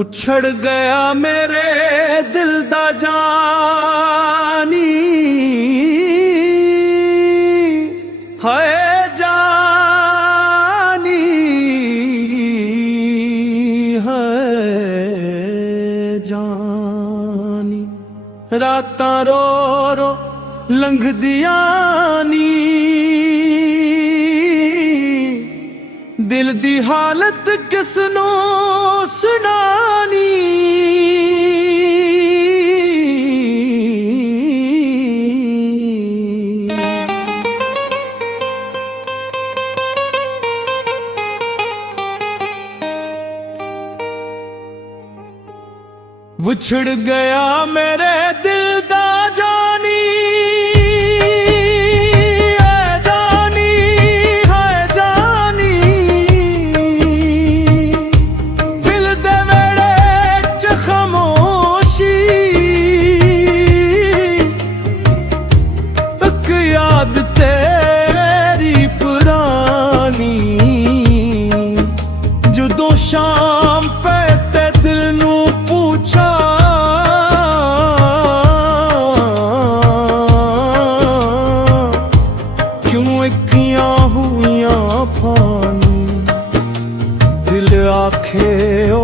उछड़ गया मेरे दिल दा जानी, हाय जानी, हाय जानी। रातां रो रो लंघदियां नी, दिल दी हालत किसनू सुनानी। उछड़ गया मेरे दिल दा जानी, शाम पे ते दिल नू पूछा, क्यों इक्कियां हुइयां फानी। दिल आखे ओ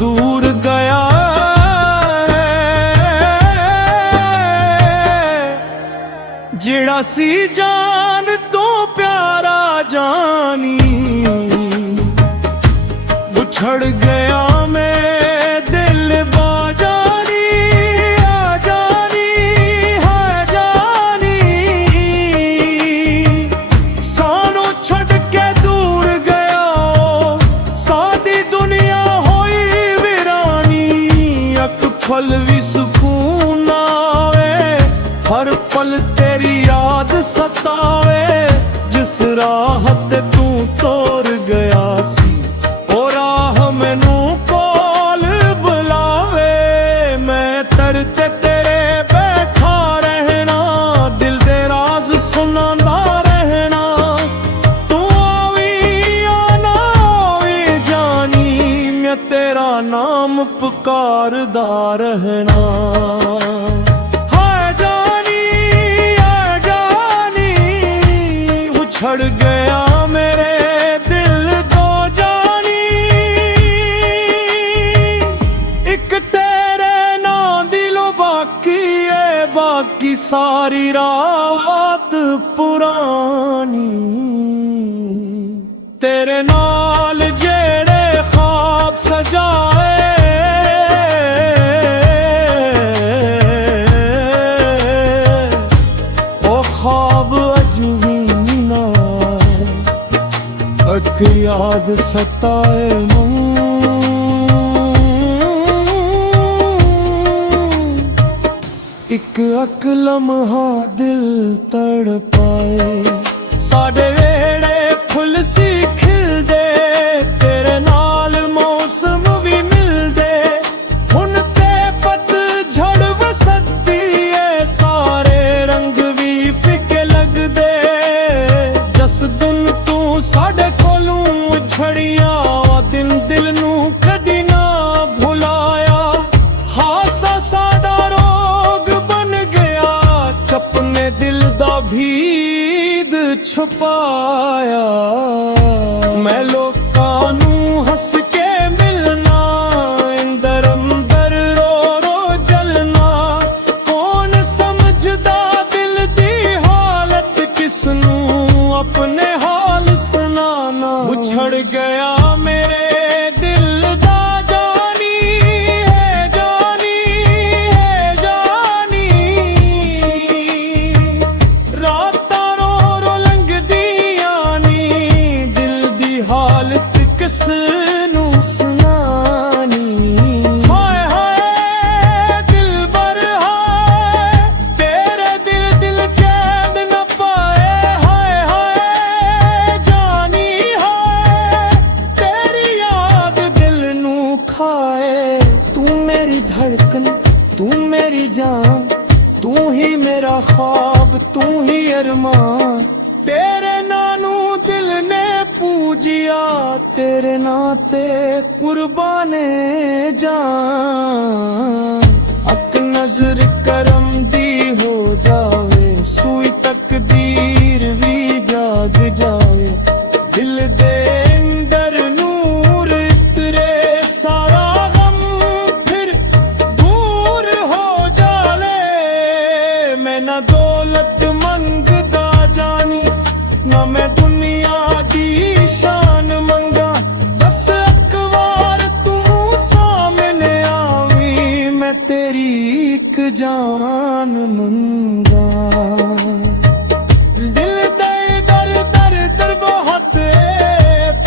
दूर गया, जेड़ा सी जान तो प्यारा जानी। उछड़ गया मैं दिल बाजानी, आ जानी, है जानी। सानू छड़ के दूर गया, सादी दुनिया होई वीरानी। अक पल भी सुकून आवे, हर पल तेरी याद सतावे। जिस राह ते तू तोर गया सी, मैनू कोल बुलावे। मैं तरते तेरे बैठा रहना, दिल दे राज सुनांदा रहना। तू आवी या ना आवी जानी, मैं तेरा नाम पुकारदा रहना। हाय जानी, हाय जानी, उछड़ गया मेरे की सारी रात पुरानी। तेरे नाल जेड़े ख्वाब सजाए, ओ ख्वाब अज भी ना, अक याद सताए एक अक लम्हा दिल तड़पाए। साडे वेड़े फुल सी खिलदे, तेरे नाल मौसम भी मिलदे। हुण ते पतझड़ वसदी है, सारे रंग भी फिके लगदे। जस दिन तू साडे कोलों उछड़िया, दिन दिल नू कदी ना भुलाया। हासा साडा अपने दिल दा भीद छुपाया। मैं लोकां नू हस के मिलना, अंदर अंदर रो रो जलना। कौन समझदा दिल दी हालत, किसनू अपने हाल सुनाना। उछड़ गया मेरे दिल दा जानी, है जानी, है जानी। रातां रो रो लंघदियां नी, धड़कन, तू मेरी जान, तू ही मेरा ख्वाब, तू ही अरमान। तेरे नानू दिल ने पूजिया, तेरे नाते कुर्बाने जान। अक नजर करम दी हो जावे, सूई तकदीर भी जाग जावे। दिल दे अंदर नूर इतरे, सारा गम फिर दूर हो जावे। मैं ना दौलत मंगदा जानी, ना मैं दुनिया दी शान मंगा। बस एक बार तू सामने आवी, मैं तेरी एक जान मंगा। दिल दे दर दर दर बहुत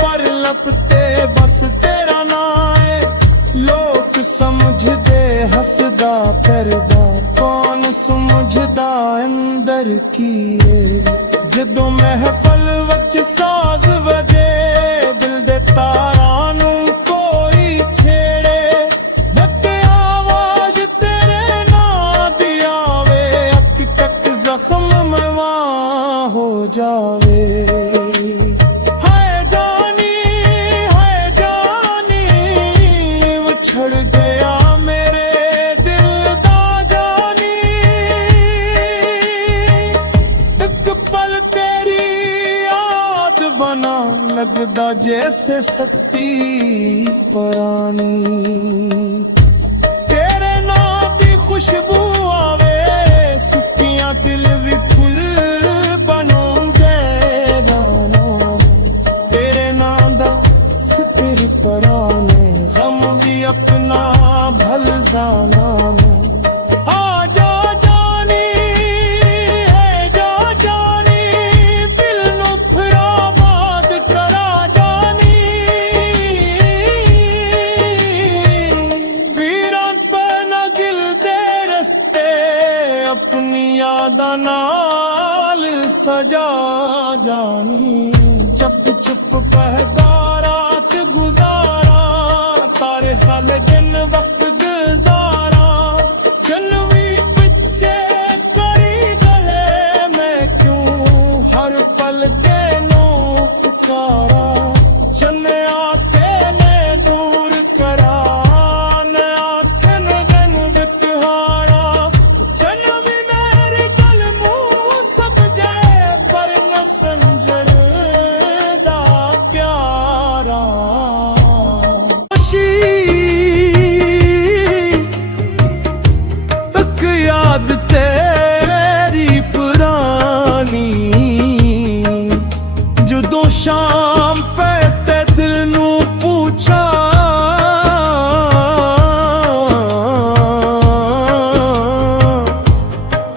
पर लपते बस तेरा ना है। लोग समझदे हसदा फिरदा, कौन समझदा अंदर की है। जदों महफल वच साज वजे, दिल दे तारां नूं कोई छेड़े। बत्ते आवाज तेरे नां दी आवे, अक तक जख्म मवा हो जावे। हाय जानी उछड़ गया मेरे दिल दा जानी। एक पल तेरी याद बना, लगदा जैसे सत्ती पुरानी। तेरे नाम दी खुशबू आवे, सुखियां दिल भी फुल बनोंगे बानो। तेरे नाम दा सितर पराने, गम भी अपना भल जाना। जा जानी दिल नू फिर आबाद करा जानी। वीरां पे न गिल दे रस्ते, अपनी यादां नाल सजा जानी। चुप चुप पहदा रात गुजारा, तारे हाल दिन वक्त गुजारा। चलवी पिछे करी गले, मैं क्यों हर पल देनो पुकारा। चन आखे ने दूर करा, न आखे न गन विच हारा। चन भी मेरे गल मुंह सक जाए, पर न संजण दा प्यारा। एक याद तेरी पुरानी, जदों शाम पे ते दिल नू पूछा।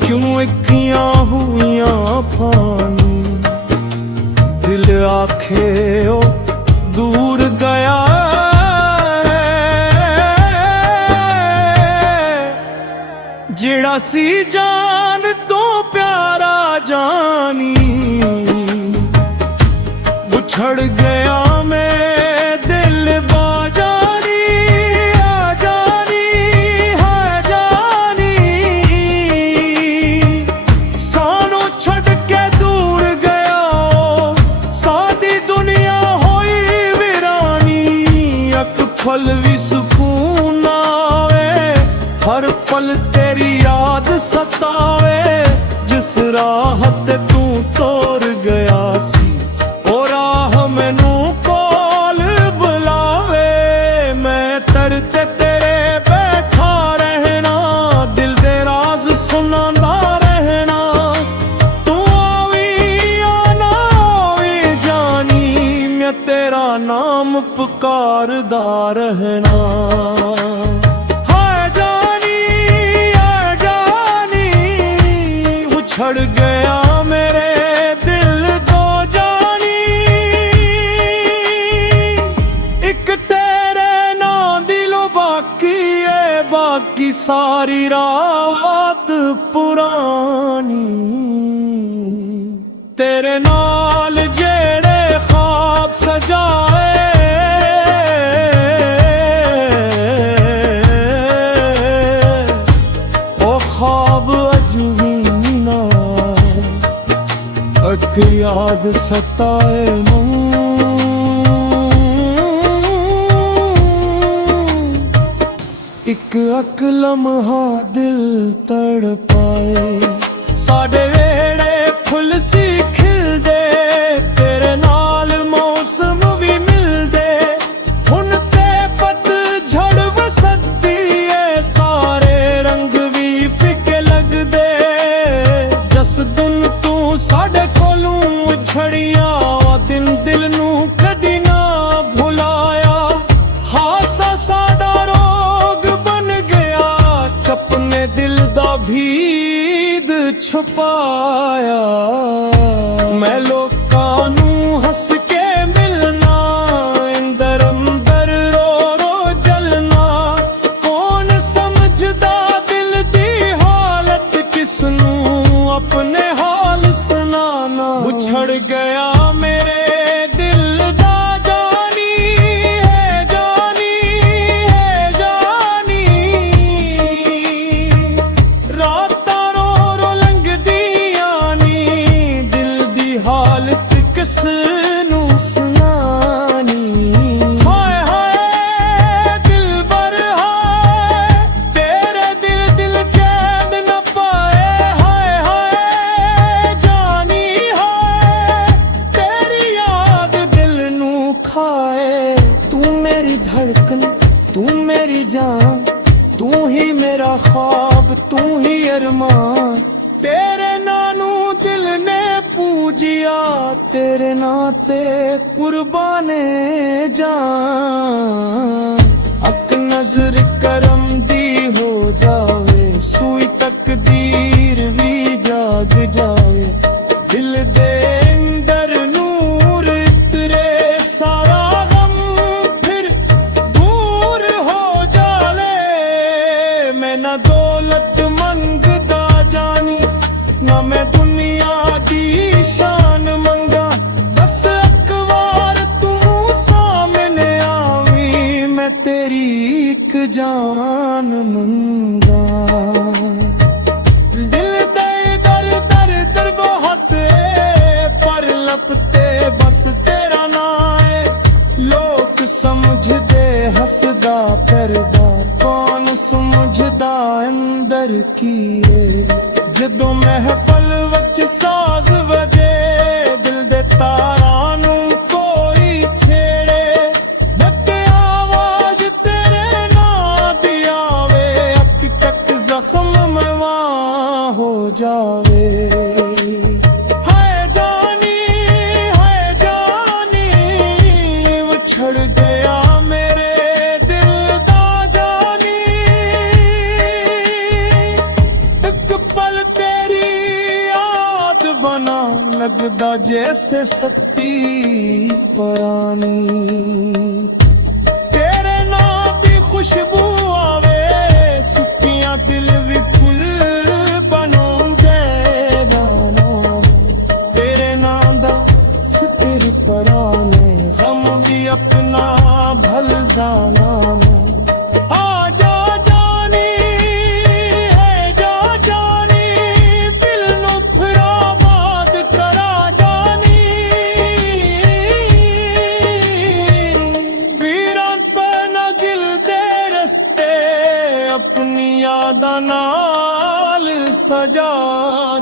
क्यों इक्कियां हुइयां फानी, दिल आखे ओ दूर गया। जेड़ा सी जान तो प्यारा जानी, उछड़ गया मैं दिल बाजानी। आ जानी सानू छड़ के दूर गया, सादी दुनिया होई वीरानी। अक फल भी सुकून आवे, हर पल तेरी याद सतावे। जिस राह ते तू तोर गया सी, ओ राह मैनू कोल बुलावे। मैं तरते तेरे बैठा रहना, दिल दे राज सुनांदा रहना। तू आवी या ना आवी जानी, मैं तेरा नाम पुकारदा रहना। छड़ गया मेरे दिल को जानी। एक तेरे नाम दिलों बाकी है, बाकी सारी रात पुरानी। तेरे नाल जेड़े ख्वाब सजाए, एक याद सताए मन, एक अक लम्हा दिल तड़पाए। साडे वेड़े फुल सी खिलदे, तेरे नाल मौसम भी मिलदे, हुण ते पतझड़ वसदी ऐ, सारे रंग भी फिके लगदे। जस दिन तू साडे कोलों उछड़िया, दिन दिल नू कदी ना भुलाया। हासा साडा रोग बन गया, चपने दिल दा भीद छुपाया। मैं लोकां नू हस के मिलना, अंदर अंदर रो रो जलना। कौन समझदा दिल दी हालत, किसनू अपने हाल सुनाना। उछड़ गया मेरे दिल दा जानी है, जानी है जानी। रातां रो रो लंघदियां नी, दिल दी हालत किसनू सुनानी। हाय हाय दिलबर हाय, तेरे दिल दिल कैद न पाए। हाय हाय जानी हाय, तेरी याद दिल नू खाए। तू मेरी धड़कन, तू मेरी जान, तू ही मेरा ख्वाब, तू ही अरमान। तेरे नानू दिल ने पूजिया, तेरे नाते कुर्बाने जान। अक नजर करम दी हो जावे, सुई तकदीर भी जाग जावे। दिल दे अंदर नूर इतरे, सारा गम फिर दूर हो जावे। मैं ना दौलत मंगदा जानी, ना मैं दुनिया दी शान मंगा। बस एक बार तू सामने आवी, मैं तेरी एक जान मंगा। दिल दे दर दर दर बहुत है, पर लपते बस तेरा ना है। लोग समझदे हसदा फिरदा, कौन समझदा अंदर की है। जदों महफल वच साज वजे, दिल दे तारां नू कोई छेड़े। बटे आवाज तेरे नां दी आवे, अक तक जख्म मवा हो जावे। हाय जानी उछड़ गया मेरे दिल दा जानी। एक पल तेरी याद बना, लगदा जैसे सत्ती पुरानी। तेरे नाम भी खुशबू आवे, सुखियां दिल भी फुल बनोंदे बानो। तेरे नाम दा सितर पराने, गम भी अपना भल जाना। आजा जानी है जा जानी, दिल नू फिर आबाद करा जानी। वीरां पे न गिल दे रस्ते, अपनी यादां नाल सजा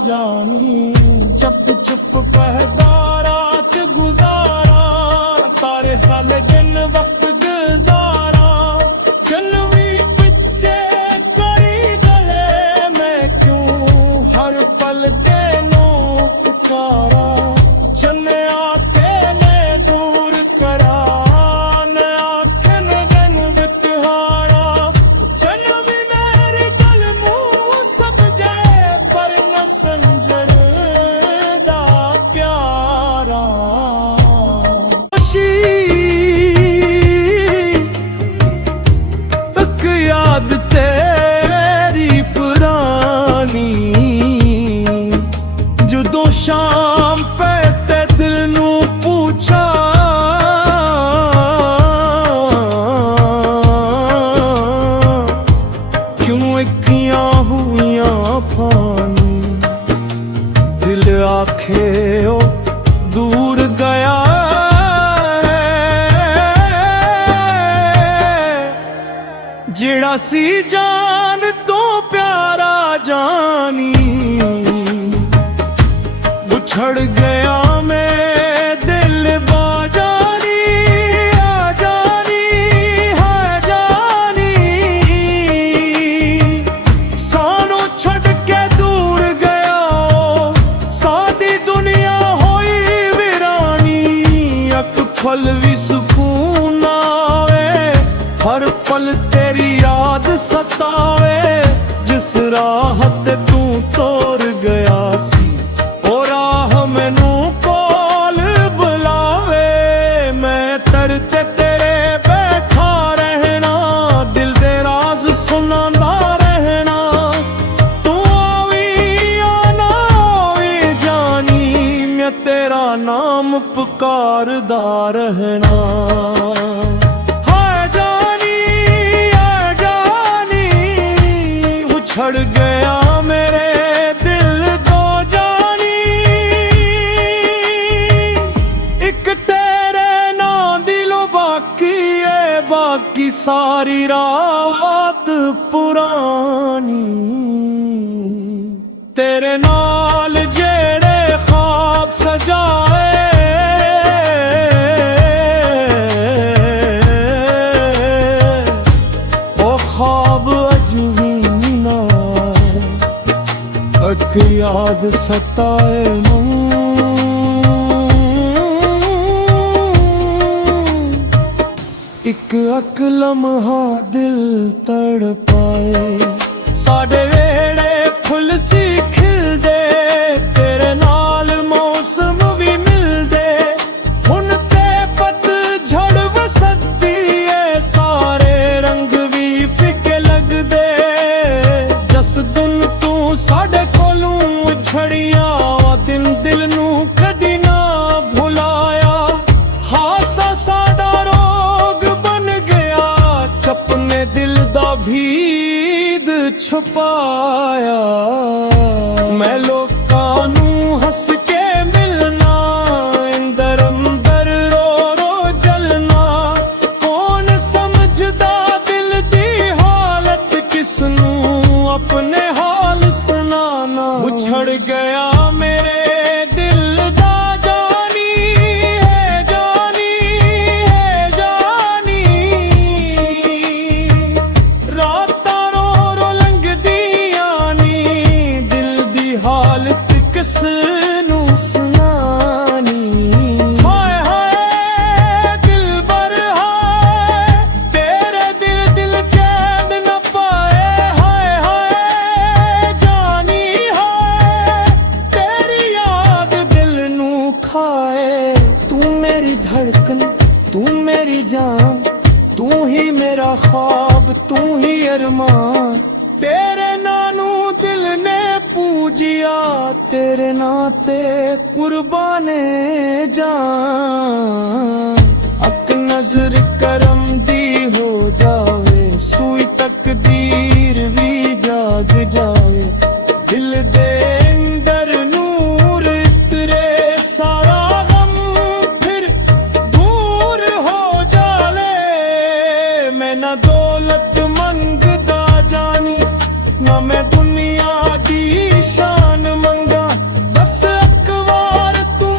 जानी। चुप चुप पहदा रात गुजारा, तारे हाल दिन वक्त गुजारा। चलवी पिछे करी गले, मैं क्यों हर पल देनो पुकारा। जन आखे ने दूर करा, न आखे न गन विच हारा। जन भी मेरे गल मुंह सक जाए, पर न संजण दा प्यारा। एक याद तेरी पुरानी, जदों शाम पे ते दिल नू पूछा। क्यों इक्कियां हुइयां फानी, दिल आखे ओ ਜਿਹੜਾ ਸੀ ਜਾਨ ਤੋਂ ਪਿਆਰਾ ਜਾਨੀ ਵਿਛੜ ਗਿਆ ਮੈਂ ਦਿਲ ਬਾਜਾਨੀ ਆ ਜਾਨੀ ਹੈ ਜਾਨੀ ਸਾਨੂੰ ਛੱਡ ਕੇ ਦੂਰ ਗਿਆ ਸਾਡੀ ਦੁਨੀਆ ਹੋਈ ਵੀਰਾਨੀ ਅੱਖ ਫਲ ਵੀ ਸਕੂਨ ਨਾ ਆਵੇ ਹਰ ਪਲ तेरी याद सतावे जिस राह ते तू तोर गया सी ओ राह मैनू कोल बुलावे मैं तरते तेरे बैठा रहना दिल दे राज सुनांदा रहना तू आवी या ना आवी जानी मैं तेरा नाम पुकारदा रहना छड़ गया मेरे दिल दो जानी एक तेरे नाम दिलों बाकी है बाकी सारी रात पुरानी तेरे नाल जेड़े ख्वाब सजाए ओ ख्वाब अजूबी याद सताए एक अक लम्हा दिल तड़पाए साडे वेड़े फुल सी खिलदे तेरे नाल मौसम भी मिलदे हुण ते पतझड़ वसदी है सारे रंग भी फिके लगदे जस दिन तू साडे छड़िया दिन दिल नू कदी ना भुलाया हासा साडा रोग बन गया चपने दिल दा भीद छुपाया मैं लोकां नू हस के मिलना अंदर अंदर रो रो जलना कौन समझदा दिल दी हालत किसनू अपने हाल सुनाना उछड़ गया मेरे दिल दा जानी है जानी है जानी रातां रो रो लंघदियां नी दिल दी हालत किस नू सुनानी हाय हाय दिल बर हाय तेरे दिल दिल कैद न पाए हाय हाय जानी तू मेरी धड़कन तू मेरी जान तू ही मेरा ख्वाब तू ही अरमान तेरे नानू दिल ने पूजिया तेरे नाते कुर्बाने जान अक नजर करम दी हो जावे सूई तकदीर भी जाग जावे दिल दे अंदर नूर इतरे सारा ना दौलत मंगदा जानी ना मैं दुनिया दी शान मंगा बस एक बार तू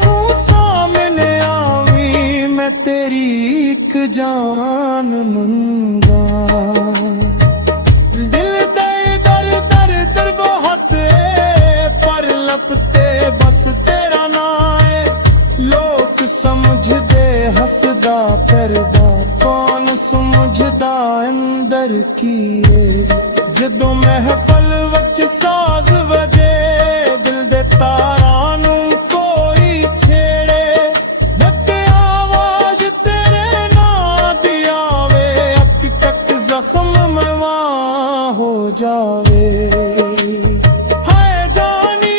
सामने आवी मैं तेरी एक जान मंगा दिल दे दर दर दर बहुत पर लपते बस तेरा ना है लोग समझदे हसदा करदा कौन समझदा अंदर की जदों महफल वच साज वजे दिल दे तारां नू कोई छेड़े बते आवाज तेरे नां दी आवे अक तक जख्म मवा हो जावे हाय जानी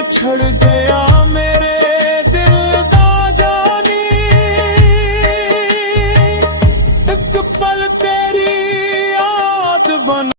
उछड़ गया मेरे दिल दा जानी एक पल तेरी याद बन